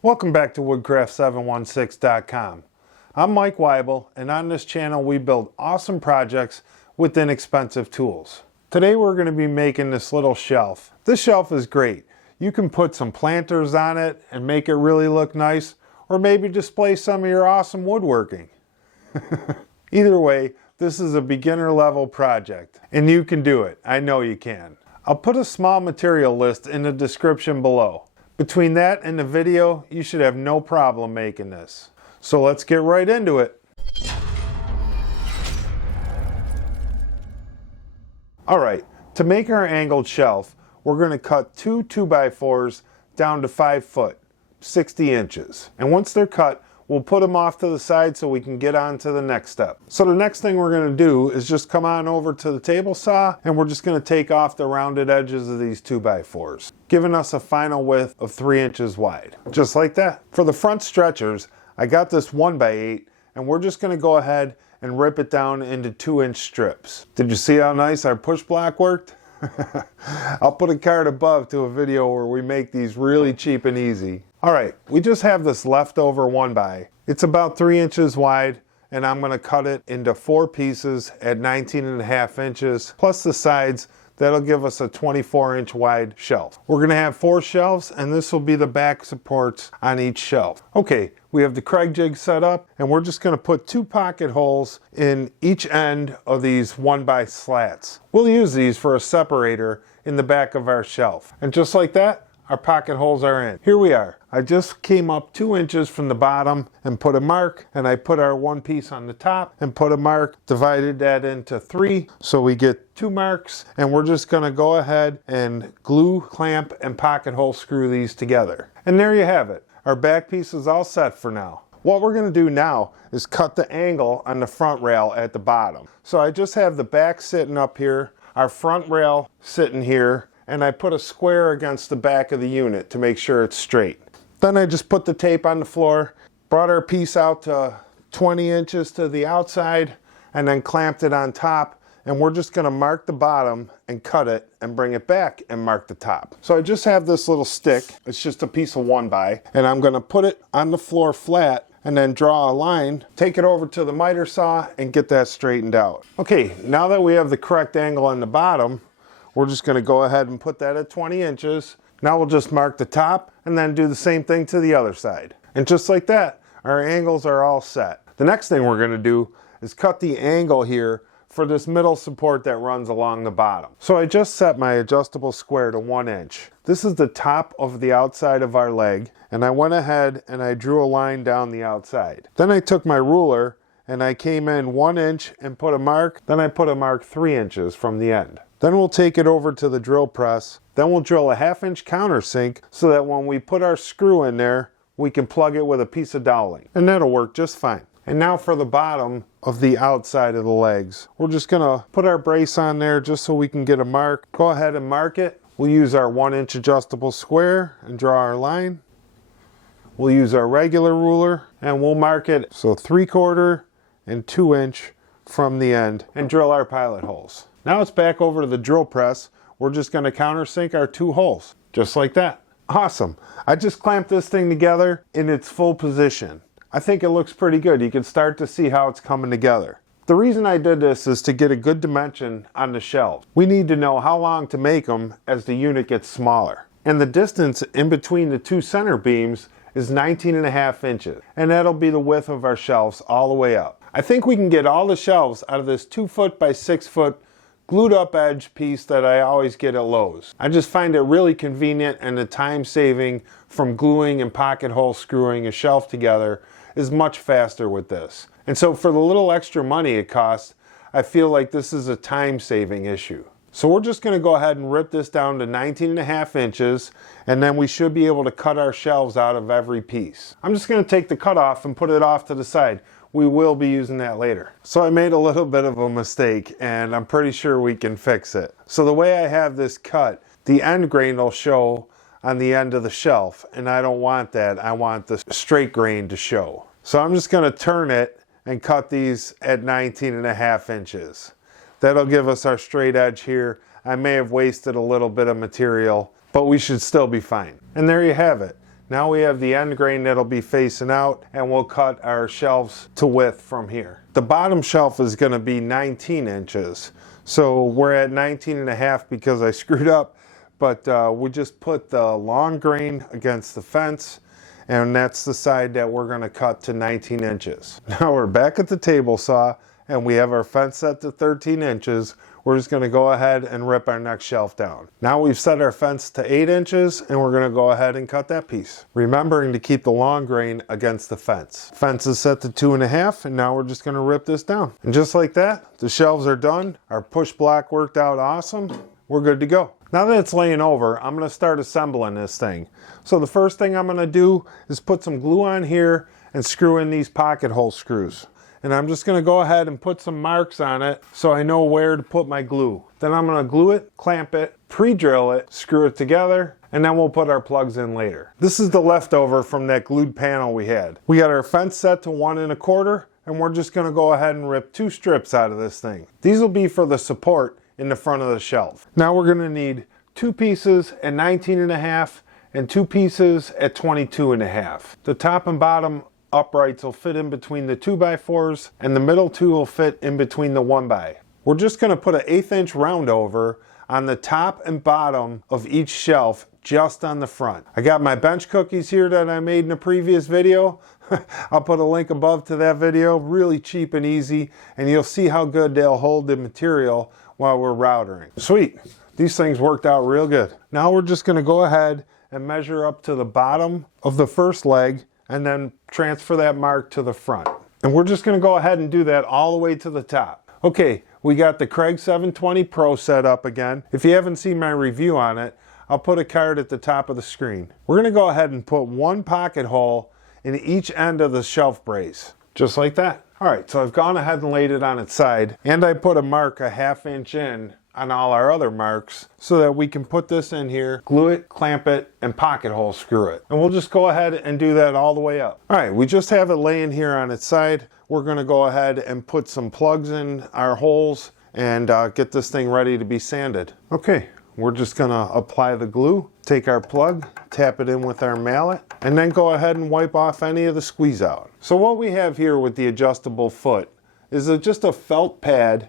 Welcome back to woodcraft716.com. I'm Mike Weibel, and on this channel we build awesome projects with inexpensive tools. Today we're going to be making this little shelf. This shelf is great. You can put some planters on it and make it really look nice, or maybe display some of your awesome woodworking. Either way, this is a beginner level project, and you can do it. I know you can. I'll put a small material list in the description below. Between that and the video, you should have no problem making this. So let's get right into it. Alright, to make our angled shelf, we're going to cut two 2x4s down to 5 foot, 60 inches. And once they're cut, we'll put them off to the side so we can get on to the next step. So the next thing we're going to do is just come on over to the table saw, and we're just going to take off the rounded edges of these 2x4s, giving us a final width of 3 inches wide. Just like that. For the front stretchers, I got this 1x8, and we're just going to go ahead and rip it down into 2-inch strips. Did you see how nice our push block worked? I'll put a card above to a video where we make these really cheap and easy. Alright, we just have this leftover 1x. It's about 3 inches wide, and I'm going to cut it into 4 pieces at 19.5 inches, plus the sides. That'll give us a 24-inch wide shelf. We're going to have 4 shelves, and this will be the back supports on each shelf. Okay, we have the Kreg jig set up, and we're just going to put 2 pocket holes in each end of these 1x slats. We'll use these for a separator in the back of our shelf. And just like that, our pocket holes are in. Here we are. I just came up 2 inches from the bottom and put a mark, and I put our 1 piece on the top and put a mark, divided that into 3, so we get 2 marks, and we're just going to go ahead and glue, clamp, and pocket hole screw these together. And there you have it. Our back piece is all set for now. What we're going to do now is cut the angle on the front rail at the bottom. So I just have the back sitting up here, our front rail sitting here, and I put a square against the back of the unit to make sure it's straight. Then I just put the tape on the floor, brought our piece out to 20 inches to the outside, and then clamped it on top, and we're just going to mark the bottom and cut it and bring it back and mark the top. So I just have this little stick. It's just a piece of 1x, and I'm going to put it on the floor flat and then draw a line, take it over to the miter saw, and get that straightened out. Okay, now that we have the correct angle on the bottom, we're just going to go ahead and put that at 20 inches. Now we'll just mark the top and then do the same thing to the other side. And just like that, our angles are all set. The next thing we're going to do is cut the angle here for this middle support that runs along the bottom. So I just set my adjustable square to 1 inch. This is the top of the outside of our leg, and I went ahead and I drew a line down the outside. Then I took my ruler and I came in 1 inch and put a mark. Then I put a mark 3 inches from the end. Then we'll take it over to the drill press. Then we'll drill a 1/2 inch countersink so that when we put our screw in there, we can plug it with a piece of doweling. And that'll work just fine. And now for the bottom of the outside of the legs. We're just gonna put our brace on there just so we can get a mark. Go ahead and mark it. We'll use our 1 inch adjustable square and draw our line. We'll use our regular ruler and we'll mark it so 3/4 and 2 inch from the end and drill our pilot holes. Now it's back over to the drill press. We're just going to countersink our 2 holes, just like that. Awesome. I just clamped this thing together in its full position. I think it looks pretty good. You can start to see how it's coming together. The reason I did this is to get a good dimension on the shelves. We need to know how long to make them as the unit gets smaller. And the distance in between the 2 center beams is 19.5 inches. And that'll be the width of our shelves all the way up. I think we can get all the shelves out of this 2 foot by 6 foot glued up edge piece that I always get at Lowe's. I just find it really convenient, and the time saving from gluing and pocket hole screwing a shelf together is much faster with this. And so for the little extra money it costs, I feel like this is a time saving issue. So we're just going to go ahead and rip this down to 19.5 inches, and then we should be able to cut our shelves out of every piece. I'm just going to take the cut off and put it off to the side. We will be using that later. So I made a little bit of a mistake, and I'm pretty sure we can fix it. So the way I have this cut, the end grain will show on the end of the shelf, and I don't want that. I want the straight grain to show. So I'm just going to turn it and cut these at 19.5 inches. That'll give us our straight edge here. I may have wasted a little bit of material, but we should still be fine. And there you have it. Now we have the end grain that'll be facing out, and we'll cut our shelves to width from here. The bottom shelf is going to be 19 inches. So we're at 19.5 because I screwed up, but we just put the long grain against the fence, and that's the side that we're going to cut to 19 inches. Now we're back at the table saw, and we have our fence set to 13 inches. We're just going to go ahead and rip our next shelf down. Now we've set our fence to 8 inches, and we're going to go ahead and cut that piece. Remembering to keep the long grain against the fence. Fence is set to 2.5, and now we're just going to rip this down. And just like that, the shelves are done. Our push block worked out awesome. We're good to go. Now that it's laying over, I'm going to start assembling this thing. So the first thing I'm going to do is put some glue on here and screw in these pocket hole screws. And I'm just going to go ahead and put some marks on it so I know where to put my glue. Then I'm going to glue it, clamp it, pre-drill it, screw it together, and then we'll put our plugs in later. This is the leftover from that glued panel we had. We got our fence set to 1 1/4, and we're just going to go ahead and rip 2 strips out of this thing. These will be for the support in the front of the shelf. Now we're going to need 2 pieces at 19.5 and 2 pieces at 22.5. The top and bottom uprights will fit in between the 2x4s, and the middle 2 will fit in between the 1x. We're just going to put an 1/8 inch round over on the top and bottom of each shelf, just on the front. I got my bench cookies here that I made in a previous video. I'll put a link above to that video. Really cheap and easy, and you'll see how good they'll hold the material while we're routering. Sweet. These things worked out real good. Now we're just going to go ahead and measure up to the bottom of the first leg, and then transfer that mark to the front. And we're just going to go ahead and do that all the way to the top. Okay, we got the Kreg 720 Pro set up again. If you haven't seen my review on it, I'll put a card at the top of the screen. We're going to go ahead and put 1 pocket hole in each end of the shelf brace, just like that. All right, so I've gone ahead and laid it on its side, and I put a mark a 1/2 inch in on all our other marks so that we can put this in here, glue it, clamp it, and pocket hole screw it. And we'll just go ahead and do that all the way up. All right, we just have it laying here on its side. We're going to go ahead and put some plugs in our holes and get this thing ready to be sanded. Okay, we're just going to apply the glue, take our plug, tap it in with our mallet, and then go ahead and wipe off any of the squeeze out. So what we have here with the adjustable foot is just a felt pad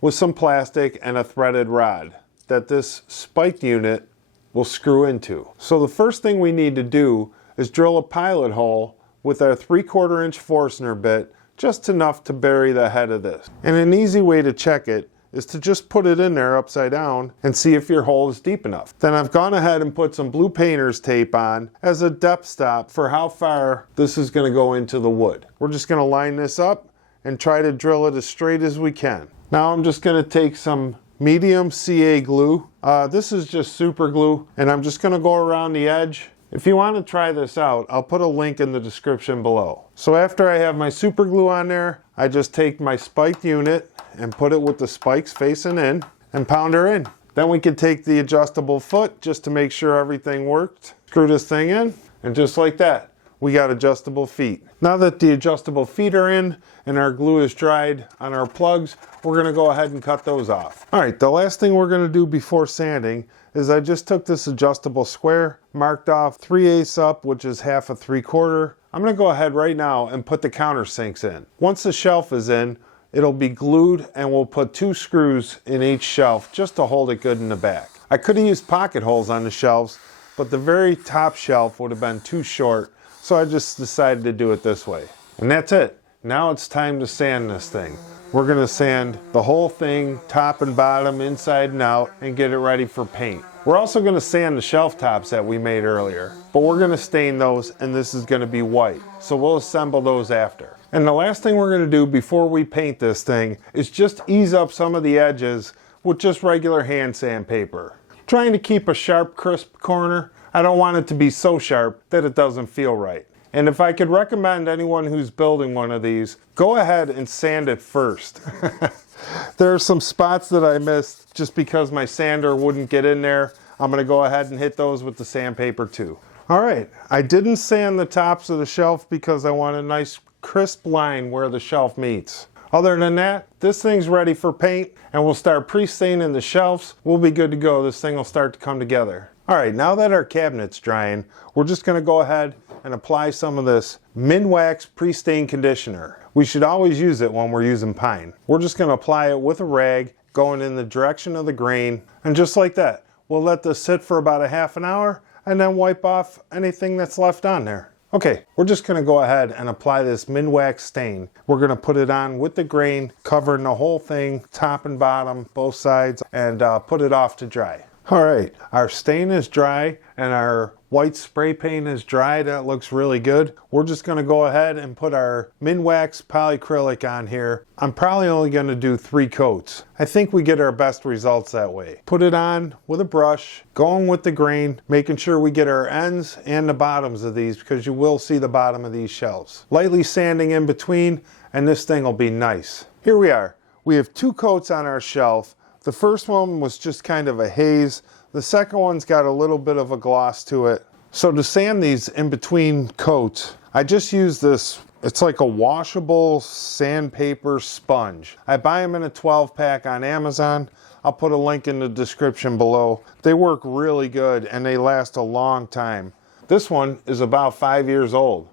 with some plastic and a threaded rod that this spiked unit will screw into. So the first thing we need to do is drill a pilot hole with our 3/4 inch Forstner bit, just enough to bury the head of this. And an easy way to check it is to just put it in there upside down and see if your hole is deep enough. Then I've gone ahead and put some blue painter's tape on as a depth stop for how far this is going to go into the wood. We're just going to line this up and try to drill it as straight as we can. Now I'm just going to take some medium CA glue. This is just super glue, and I'm just going to go around the edge. If you want to try this out, I'll put a link in the description below. So after I have my super glue on there, I just take my spiked unit and put it with the spikes facing in and pound her in. Then we can take the adjustable foot just to make sure everything worked. Screw this thing in, and just like that, we got adjustable feet. Now that the adjustable feet are in and our glue is dried on our plugs, we're going to go ahead and cut those off. All right, the last thing we're going to do before sanding is I just took this adjustable square, marked off 3/8 up, which is 1/2 3/4. I'm going to go ahead right now and put the countersinks in. Once the shelf is in, it'll be glued, and we'll put 2 screws in each shelf just to hold it good in the back. I could have used pocket holes on the shelves, but the very top shelf would have been too short, so I just decided to do it this way. And that's it. Now it's time to sand this thing. We're going to sand the whole thing, top and bottom, inside and out, and get it ready for paint. We're also going to sand the shelf tops that we made earlier, but we're going to stain those, and this is going to be white. So we'll assemble those after. And the last thing we're going to do before we paint this thing is just ease up some of the edges with just regular hand sandpaper. Trying to keep a sharp, crisp corner. I don't want it to be so sharp that it doesn't feel right. And if I could recommend anyone who's building one of these, go ahead and sand it first. There are some spots that I missed just because my sander wouldn't get in there. I'm going to go ahead and hit those with the sandpaper too. All right, I didn't sand the tops of the shelf because I want a nice crisp line where the shelf meets. Other than that, this thing's ready for paint, and we'll start pre-staining the shelves. We'll be good to go. This thing will start to come together. All right, now that our cabinet's drying, we're just gonna go ahead and apply some of this Minwax pre-stain conditioner. We should always use it when we're using pine. We're just gonna apply it with a rag, going in the direction of the grain, and just like that, we'll let this sit for about a half an hour and then wipe off anything that's left on there. Okay, we're just gonna go ahead and apply this Minwax stain. We're gonna put it on with the grain, covering the whole thing, top and bottom, both sides, and put it off to dry. All right, our stain is dry and our white spray paint is dry. That looks really good. We're just gonna go ahead and put our Minwax polyacrylic on here. I'm probably only gonna do 3 coats. I think we get our best results that way. Put it on with a brush, going with the grain, making sure we get our ends and the bottoms of these because you will see the bottom of these shelves. Lightly sanding in between and this thing will be nice. Here we are. We have 2 coats on our shelf. The first one was just kind of a haze. The second one's got a little bit of a gloss to it. So to sand these in between coats, I just use this, it's like a washable sandpaper sponge. I buy them in a 12-pack on Amazon. I'll put a link in the description below. They work really good and they last a long time. This one is about 5 years old.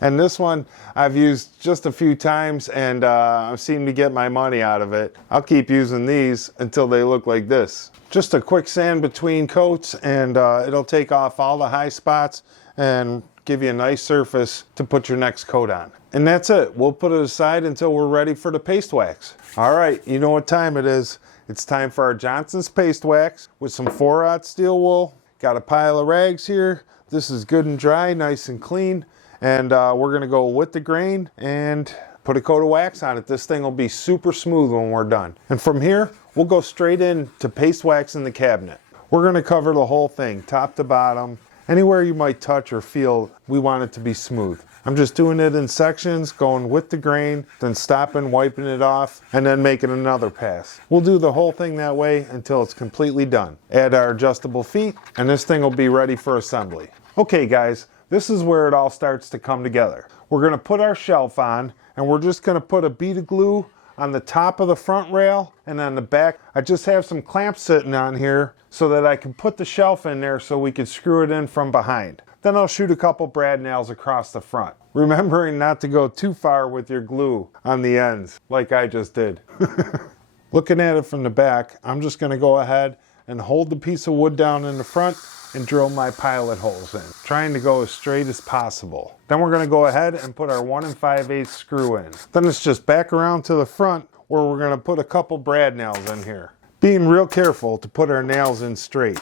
And this one I've used just a few times and I seem to get my money out of it. I'll keep using these until they look like this. Just a quick sand between coats and it'll take off all the high spots and give you a nice surface to put your next coat on. And that's it. We'll put it aside until we're ready for the paste wax. All right, you know what time it is. It's time for our Johnson's paste wax with some 4/0 steel wool. Got a pile of rags here. This is good and dry, nice and clean. And we're gonna go with the grain and put a coat of wax on it. This thing will be super smooth when we're done. And from here, we'll go straight in to paste wax in the cabinet. We're gonna cover the whole thing, top to bottom. Anywhere you might touch or feel, we want it to be smooth. I'm just doing it in sections, going with the grain, then stopping, wiping it off, and then making another pass. We'll do the whole thing that way until it's completely done. Add our adjustable feet, and this thing will be ready for assembly. Okay guys, this is where it all starts to come together. We're gonna put our shelf on, and we're just gonna put a bead of glue on the top of the front rail and on the back. I just have some clamps sitting on here so that I can put the shelf in there so we can screw it in from behind. Then I'll shoot a couple brad nails across the front, remembering not to go too far with your glue on the ends, like I just did. Looking at it from the back, I'm just gonna go ahead and hold the piece of wood down in the front and drill my pilot holes in, trying to go as straight as possible. Then we're gonna go ahead and put our 1 5/8 screw in. Then it's just back around to the front where we're gonna put a couple brad nails in here. Being real careful to put our nails in straight.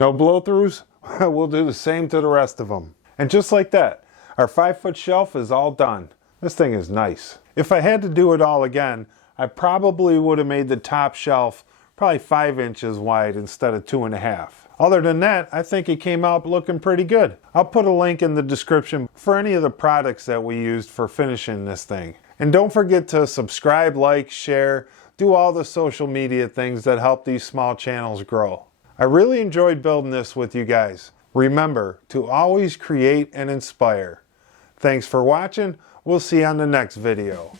No blow-throughs? We'll do the same to the rest of them. And just like that, our 5-foot shelf is all done. This thing is nice. If I had to do it all again, I probably would have made the top shelf probably 5 inches wide instead of 2.5. Other than that, I think it came out looking pretty good. I'll put a link in the description for any of the products that we used for finishing this thing. And don't forget to subscribe, like, share, do all the social media things that help these small channels grow. I really enjoyed building this with you guys. Remember to always create and inspire. Thanks for watching. We'll see you on the next video.